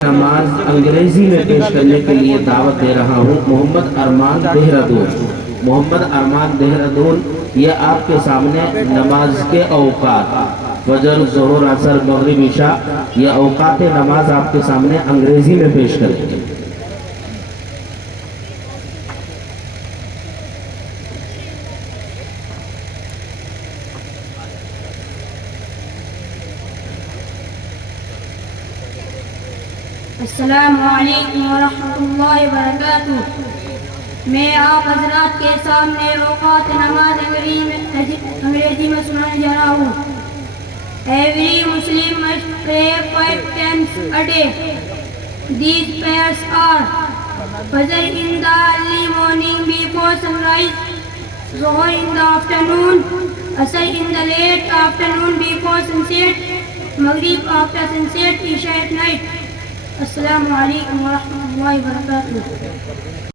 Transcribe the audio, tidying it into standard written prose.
नमाज अंग्रेजी में पेश करने के लिए दावत दे रहा हूँ। मोहम्मद अरमान देहरादून, ये आपके सामने नमाज के औकात फजर, ज़ोहर, असर, मगरिब, इशा, ये औकात नमाज आपके सामने अंग्रेजी में पेश करेंगे। अस्सलामु अलैकुम वरहमतुल्लाहि वबरकातुहू। मैं आप हजरात के सामने औकात नमाज अंग्रेजी में सुनाने जा रहा हूँ। Every Muslim must pray 5 times a day. These prayers are Fajr in the early morning before sunrise, Zuhr in the afternoon, Asr in the late afternoon before sunset, Maghrib after sunset, Isha at night. Assalamu alaikum wa rahmatullahi wa barakatuh.